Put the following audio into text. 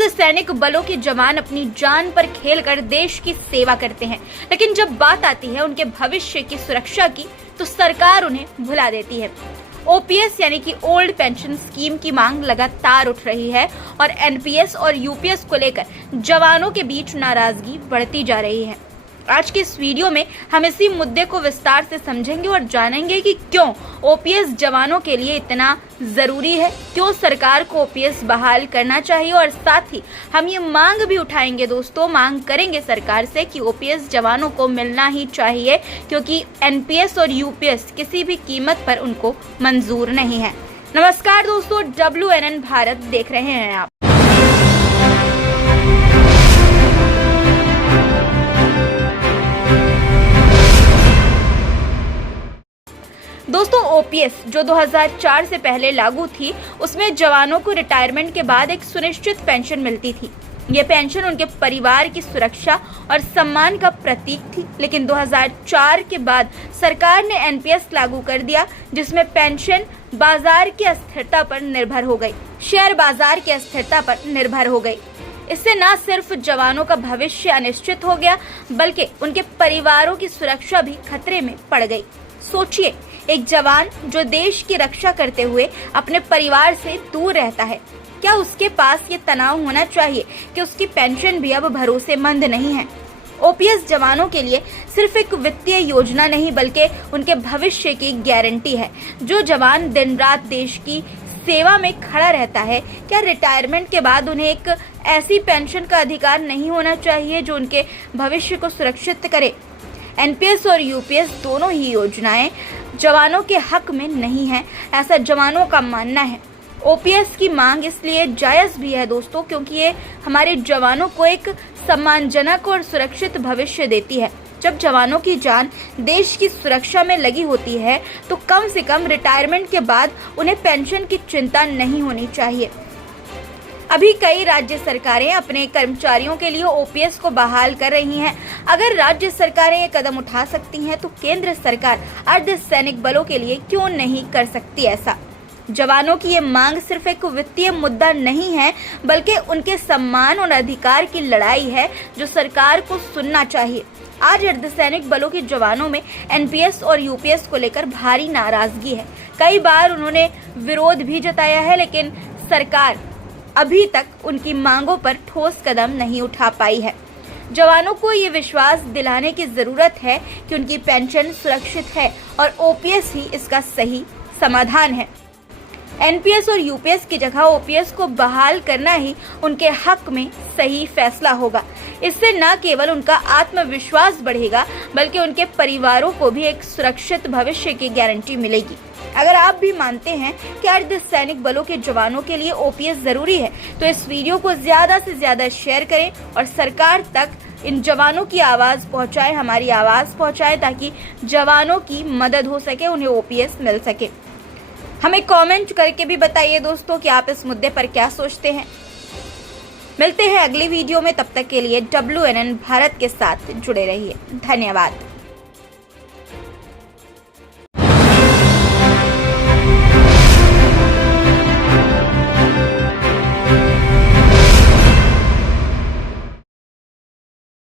अर्धसैनिक बलों के जवान अपनी जान पर खेलकर देश की सेवा करते हैं, लेकिन जब बात आती है उनके भविष्य की सुरक्षा की तो सरकार उन्हें भुला देती है। ओपीएस यानी कि ओल्ड पेंशन स्कीम की मांग लगातार उठ रही है और एनपीएस और यूपीएस को लेकर जवानों के बीच नाराजगी बढ़ती जा रही है। आज के इस वीडियो में हम इसी मुद्दे को विस्तार से समझेंगे और जानेंगे कि क्यों ओपीएस जवानों के लिए इतना जरूरी है, क्यों सरकार को ओपीएस बहाल करना चाहिए और साथ ही हम ये मांग भी उठाएंगे दोस्तों, मांग करेंगे सरकार से कि ओपीएस जवानों को मिलना ही चाहिए क्योंकि एनपीएस और यूपीएस किसी भी कीमत पर उनको मंजूर नहीं है। नमस्कार दोस्तों, WNN भारत देख रहे हैं आप। दोस्तों, ओपीएस जो 2004 से पहले लागू थी, उसमें जवानों को रिटायरमेंट के बाद एक सुनिश्चित पेंशन मिलती थी। ये पेंशन उनके परिवार की सुरक्षा और सम्मान का प्रतीक थी, लेकिन 2004 के बाद सरकार ने एनपीएस लागू कर दिया, जिसमें पेंशन बाजार की अस्थिरता पर निर्भर हो गई, शेयर बाजार की अस्थिरता पर निर्भर हो गई। इससे न सिर्फ जवानों का भविष्य अनिश्चित हो गया, बल्कि उनके परिवारों की सुरक्षा भी खतरे में पड़ गई। सोचिए, एक जवान जो देश की रक्षा करते हुए अपने परिवार से दूर रहता है, क्या उसके पास ये तनाव होना चाहिए कि उसकी पेंशन भी अब भरोसेमंद नहीं है? ओपीएस जवानों के लिए सिर्फ एक वित्तीय योजना नहीं, बल्कि उनके भविष्य की गारंटी है। जो जवान दिन रात देश की सेवा में खड़ा रहता है, क्या रिटायरमेंट के बाद उन्हें एक ऐसी पेंशन का अधिकार नहीं होना चाहिए जो उनके भविष्य को सुरक्षित करे? एनपीएस और यूपीएस दोनों ही योजनाएं जवानों के हक में नहीं है, ऐसा जवानों का मानना है। ओपीएस की मांग इसलिए जायज भी है दोस्तों, क्योंकि ये हमारे जवानों को एक सम्मानजनक और सुरक्षित भविष्य देती है। जब जवानों की जान देश की सुरक्षा में लगी होती है तो कम से कम रिटायरमेंट के बाद उन्हें पेंशन की चिंता नहीं होनी चाहिए। अभी कई राज्य सरकारें अपने कर्मचारियों के लिए ओपीएस को बहाल कर रही हैं। अगर राज्य सरकारें ये कदम उठा सकती हैं तो केंद्र सरकार अर्धसैनिक बलों के लिए क्यों नहीं कर सकती ऐसा? जवानों की ये मांग सिर्फ एक वित्तीय मुद्दा नहीं है, बल्कि उनके सम्मान और अधिकार की लड़ाई है जो सरकार को सुनना चाहिए। आज अर्धसैनिक बलों के जवानों में एनपीएस और यूपीएस को लेकर भारी नाराजगी है। कई बार उन्होंने विरोध भी जताया है, लेकिन सरकार अभी तक उनकी मांगों पर ठोस कदम नहीं उठा पाई है। जवानों को ये विश्वास दिलाने की जरूरत है कि उनकी पेंशन सुरक्षित है और ओपीएस ही इसका सही समाधान है। एनपीएस और यूपीएस की जगह ओपीएस को बहाल करना ही उनके हक में सही फैसला होगा। इससे न केवल उनका आत्मविश्वास बढ़ेगा, बल्कि उनके परिवारों को भी एक सुरक्षित भविष्य की गारंटी मिलेगी। अगर आप भी मानते हैं कि अर्धसैनिक बलों के जवानों के लिए ओपीएस जरूरी है, तो इस वीडियो को ज्यादा से ज्यादा शेयर करें और सरकार तक इन जवानों की आवाज पहुंचाएं, हमारी आवाज पहुंचाएं, ताकि जवानों की मदद हो सके, उन्हें ओपीएस मिल सके। हमें कमेंट करके भी बताइए दोस्तों कि आप इस मुद्दे पर क्या सोचते हैं। मिलते हैं अगली वीडियो में, तब तक के लिए WNN भारत के साथ जुड़े रहिए। धन्यवाद।